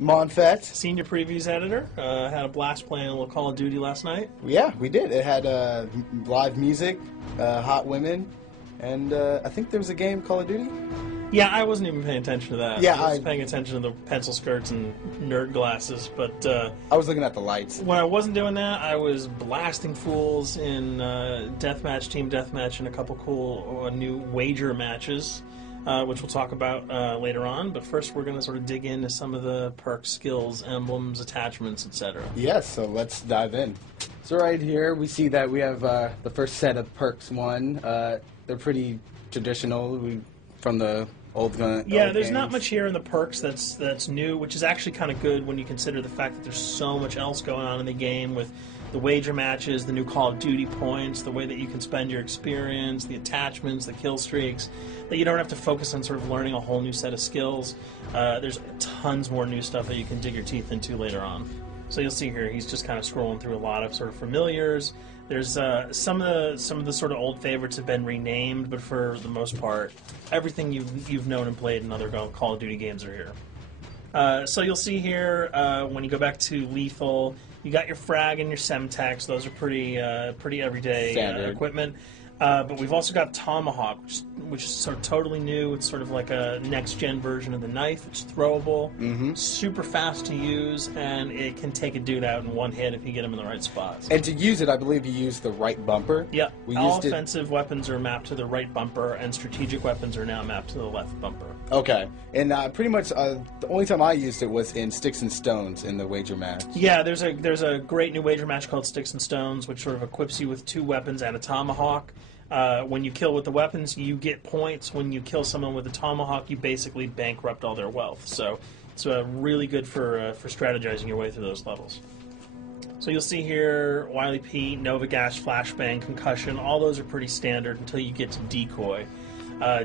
Monfet. Senior Previews Editor. Had a blast playing a little Call of Duty last night. Yeah, we did. It had live music, hot women, and I think there was a game, Call of Duty. Yeah, I wasn't even paying attention to that. Yeah, I was paying attention to the pencil skirts and nerd glasses, but I was looking at the lights. when I wasn't doing that, I was blasting fools in deathmatch, team deathmatch, and a couple cool new wager matches, which we'll talk about later on. But first, we're going to sort of dig into some of the perks, skills, emblems, attachments, etc. Yes, so let's dive in. So right here, we see that we have the first set of perks one. They're pretty traditional from the old gun. Yeah, old there's games. not much here in the perks that's new, which is actually kind of good when you consider the fact that there's so much else going on in the game with the wager matches, the new Call of Duty points, the way that you can spend your experience, the attachments, the kill streaks, that you don't have to focus on sort of learning a whole new set of skills. There's tons more new stuff that you can dig your teeth into later on. So you'll see here, he's just kind of scrolling through a lot of sort of familiars. There's some of the sort of old favorites have been renamed, but for the most part, everything you've known and played in other Call of Duty games are here. So you'll see here when you go back to Lethal, you got your frag and your semtex. Those are pretty everyday equipment. But we've also got Tomahawk, which is sort of totally new. It's sort of like a next-gen version of the knife. It's throwable, super fast to use, and it can take a dude out in one hit if you get him in the right spots. And to use it, I believe you use the right bumper. Yeah, all offensive weapons are mapped to the right bumper, and strategic weapons are now mapped to the left bumper. Okay, and pretty much the only time I used it was in Sticks and Stones in the wager match. Yeah, there's a great new wager match called Sticks and Stones, which sort of equips you with 2 weapons and a tomahawk. When you kill with the weapons, you get points. When you kill someone with a tomahawk, you basically bankrupt all their wealth. So it's really good for strategizing your way through those levels. So you'll see here, Wily Pete, Nova Gas, Flashbang, Concussion. All those are pretty standard until you get to Decoy.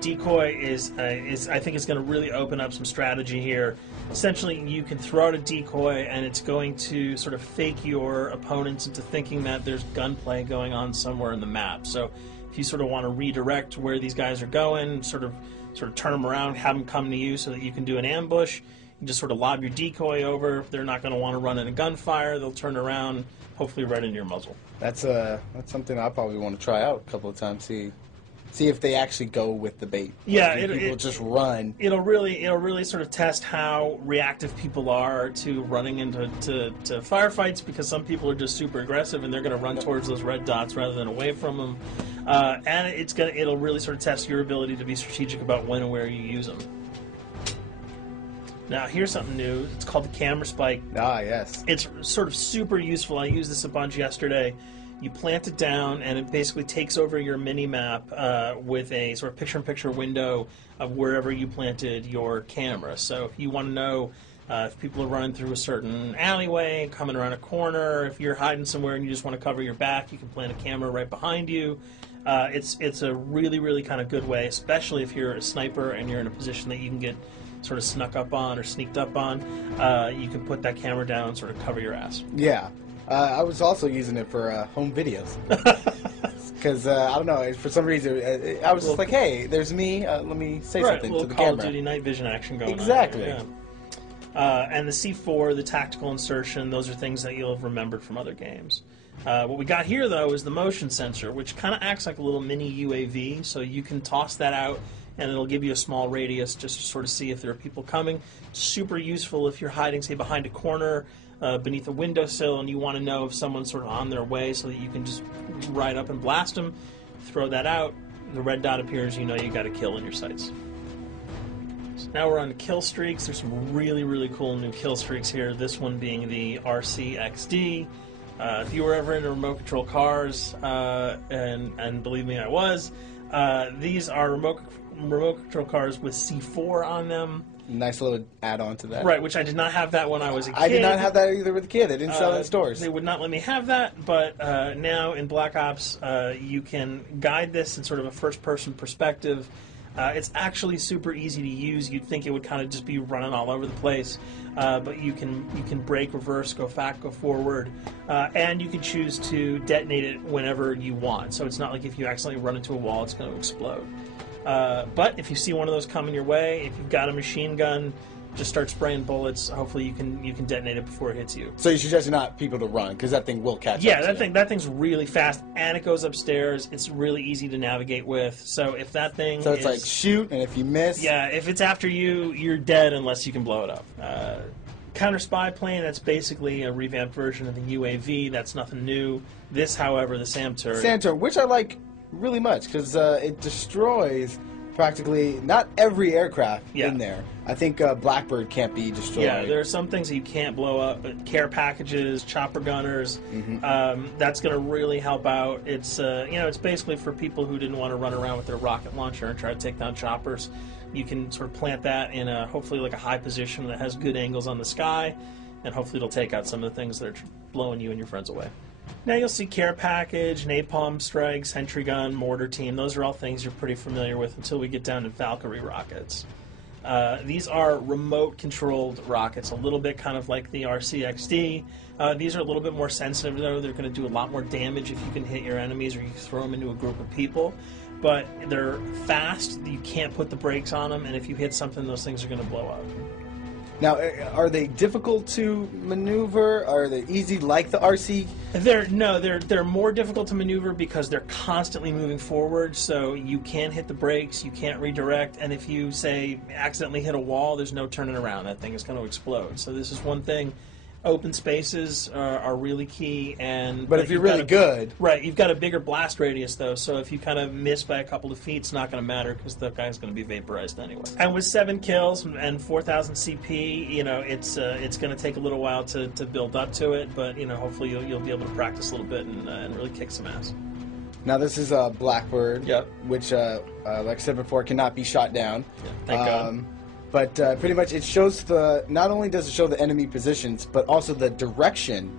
Decoy is I think it's going to really open up some strategy here. Essentially, you can throw out a decoy, and it's going to sort of fake your opponents into thinking that there's gunplay going on somewhere in the map. So if you sort of want to redirect where these guys are going, sort of turn them around, have them come to you so that you can do an ambush, you just sort of lob your decoy over. They're not going to want to run in a gunfire. They'll turn around, hopefully right into your muzzle. That's something I probably want to try out a couple of times. See if they actually go with the bait. Yeah, people just run. It'll really sort of test how reactive people are to running into firefights, because some people are just super aggressive and they're going to run towards those red dots rather than away from them. And it'll really sort of test your ability to be strategic about when and where you use them. Now, here's something new. It's called the Camera Spike. Ah, yes. It's sort of super useful. I used this a bunch yesterday. You plant it down, and it basically takes over your mini-map with a sort of picture-in-picture window of wherever you planted your camera. So if you want to know if people are running through a certain alleyway, coming around a corner, if you're hiding somewhere and you just want to cover your back, you can plant a camera right behind you. It's a really kind of good way, especially if you're a sniper and you're in a position that you can get sort of snuck up on or sneaked up on. You can put that camera down and sort of cover your ass. Yeah. I was also using it for home videos. Because, I don't know, for some reason, I was just like, hey, there's me, let me say something to the Call camera. of Duty night vision action going exactly. on. Yeah. And the C4, the tactical insertion, those are things that you'll have remembered from other games. What we got here, though, is the motion sensor, which kind of acts like a little mini UAV, so you can toss that out, and it'll give you a small radius just to sort of see if there are people coming. Super useful if you're hiding, say, behind a corner, beneath a windowsill, and you want to know if someone's sort of on their way so that you can just ride up and blast them. Throw that out, the red dot appears, you know you got a kill in your sights. So now we're on to kill streaks. There's some really cool new kill streaks here, this one being the RCXD. If you were ever into remote control cars, and believe me, I was, these are remote control cars with C4 on them. Nice little add-on to that. Right, which I did not have that when I was a kid. I did not have that either with a kid. They didn't sell it in stores. They would not let me have that, but now in Black Ops, you can guide this in sort of a first-person perspective. It's actually super easy to use. You'd think it would kind of just be running all over the place, but you can brake, reverse, go back, go forward, and you can choose to detonate it whenever you want. So it's not like if you accidentally run into a wall, it's going to explode. But if you see one of those coming your way, if you've got a machine gun, just start spraying bullets. Hopefully you can detonate it before it hits you. So you suggest not people to run because that thing will catch Yeah, up. that thing's really fast, and it goes upstairs. It's really easy to navigate with. So if that thing So it's like shoot, and if you miss, yeah, if it's after you, you're dead unless you can blow it up. Counter spy plane, that's basically a revamped version of the UAV. That's nothing new. This, however, the SAM turret. SAM turret, which I like really much because it destroys practically not every aircraft in there. I think Blackbird can't be destroyed. Yeah, there are some things that you can't blow up, but care packages, chopper gunners, that's going to really help out. It's it's basically for people who didn't want to run around with their rocket launcher and try to take down choppers. You can sort of plant that in hopefully like a high position that has good angles on the sky, and hopefully it'll take out some of the things that are blowing you and your friends away. Now you'll see care package, napalm strike, sentry gun, mortar team. Those are all things you're pretty familiar with until we get down to Valkyrie rockets. These are remote-controlled rockets, a little bit kind of like the RCXD. These are a little bit more sensitive, though. They're going to do a lot more damage if you can hit your enemies or you throw them into a group of people. But they're fast, you can't put the brakes on them, and if you hit something, those things are going to blow up. Now, are they difficult to maneuver? Are they easy like the RC? They're more difficult to maneuver because they're constantly moving forward, so you can't hit the brakes, you can't redirect, and if you, say, accidentally hit a wall, there's no turning around. That thing is going to explode. So this is one thing. Open spaces are really key, but if you're really good, right? You've got a bigger blast radius, though, so if you kind of miss by a couple of feet, it's not going to matter because the guy's going to be vaporized anyway. And with 7 kills and 4,000 CP, it's going to take a little while to build up to it, but hopefully you'll be able to practice a little bit and really kick some ass. Now this is a Blackbird, which, like I said before, cannot be shot down. Yeah, thank God. But pretty much it shows not only does it show the enemy positions, but also the direction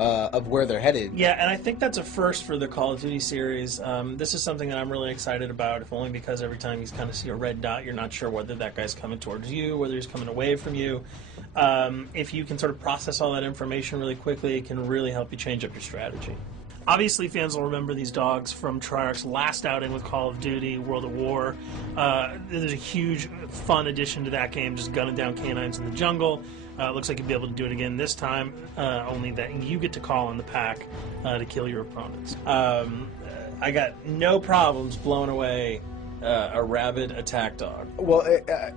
of where they're headed. Yeah, and I think that's a first for the Call of Duty series. This is something that I'm really excited about, if only because every time you kind of see a red dot, you're not sure whether that guy's coming towards you, whether he's coming away from you. If you can sort of process all that information really quickly, it can really help you change up your strategy. Obviously, fans will remember these dogs from Treyarch's last outing with Call of Duty, World at War. There's a huge, fun addition to that game, just gunning down canines in the jungle. Looks like you'll be able to do it again this time, only that you get to call on the pack to kill your opponents. I got no problems blowing away a rabid attack dog. Well,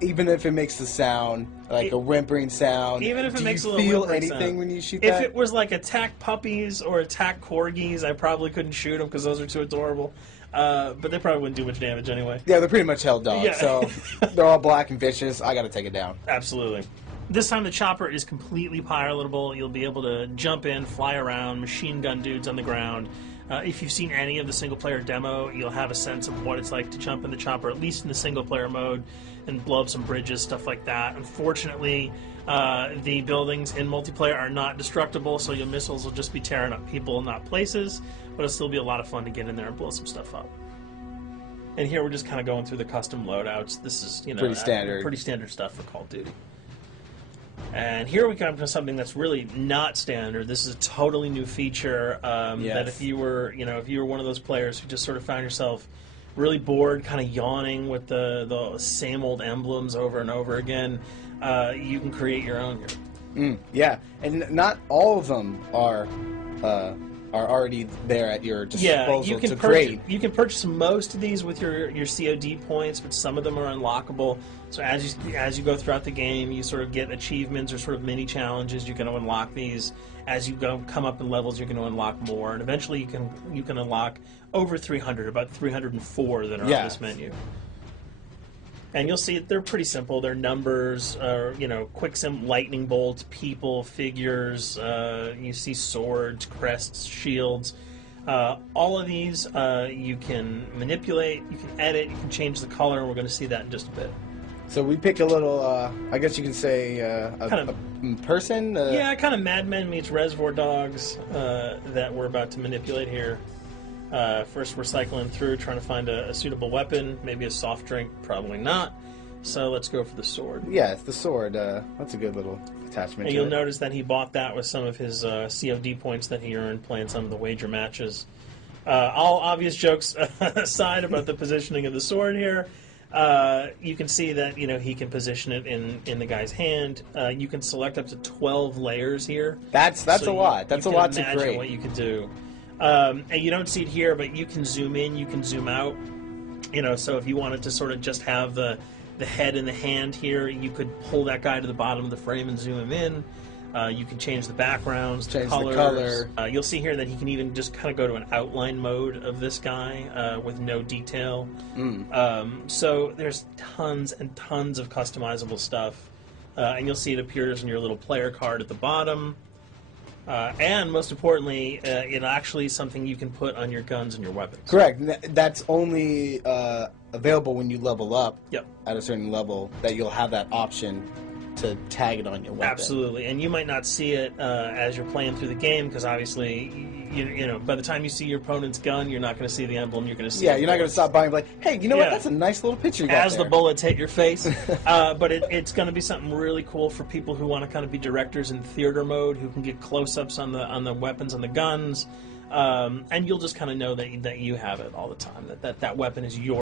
even if it makes the sound, like a whimpering sound, even if it makes a little feel whimpering anything sound. when you shoot If that? it was like attack puppies or attack corgis, I probably couldn't shoot them because those are too adorable. But they probably wouldn't do much damage anyway. Yeah, they're pretty much held dogs, Yeah. so they're all black and vicious. I got to take it down. Absolutely. This time the chopper is completely pilotable. You'll be able to jump in, fly around, machine gun dudes on the ground. If you've seen any of the single-player demo, you'll have a sense of what it's like to jump in the chopper, at least in the single-player mode, and blow up some bridges, stuff like that. Unfortunately, the buildings in multiplayer are not destructible, so your missiles will just be tearing up people, not places, but it'll still be a lot of fun to get in there and blow some stuff up. And here we're just kind of going through the custom loadouts. This is, pretty standard. Pretty standard stuff for Call of Duty. And here we come to something that's really not standard. This is a totally new feature that if you were one of those players who just sort of found yourself really bored, kind of yawning with the same old emblems over and over again, you can create your own here. Yeah, and not all of them are already there at your disposal to create. You can purchase most of these with your COD points, but some of them are unlockable. So as you go throughout the game, you sort of get achievements or sort of mini challenges. You're going to unlock these. As you come up in levels, you're going to unlock more, and eventually you can unlock over 300, about 304 that are on this menu. And you'll see they're pretty simple. They're numbers, quick lightning bolts, people, figures. You see swords, crests, shields. All of these you can manipulate, you can edit, you can change the color, and we're going to see that in just a bit. So we picked a little, I guess you can say, a person? Yeah, kind of Mad Men meets Reservoir Dogs that we're about to manipulate here. First we're cycling through trying to find a suitable weapon, maybe a soft drink, probably not. So let's go for the sword. Yeah, it's the sword. That's a good little attachment. And you'll notice that he bought that with some of his COD points that he earned playing some of the wager matches. All obvious jokes aside about the positioning of the sword here, You can see that he can position it in the guy's hand. You can select up to 12 layers here. That's a lot. That's a lot to imagine create. what you can do. And you don't see it here, but you can zoom in, you can zoom out. So if you wanted to sort of just have the head and the hand here, you could pull that guy to the bottom of the frame and zoom him in. You can change the backgrounds, change the the colors. color. You'll see here that he can even just kind of go to an outline mode of this guy with no detail. So there's tons and tons of customizable stuff. And you'll see it appears in your little player card at the bottom. And most importantly, it actually is something you can put on your guns and your weapons. Correct. That's only available when you level up Yep. at a certain level, that you'll have that option to tag it on your weapon. Absolutely, and you might not see it as you're playing through the game, because obviously, by the time you see your opponent's gun, you're not going to see the emblem. You're going to see. Yeah, you're not going to stop by and be like, hey, you know what? Yeah. That's a nice little picture you got As there. the bullets hit your face. But it's going to be something really cool for people who want to kind of be directors in theater mode, who can get close-ups on the weapons and the guns, and you'll just kind of know that you have it all the time. That weapon is yours.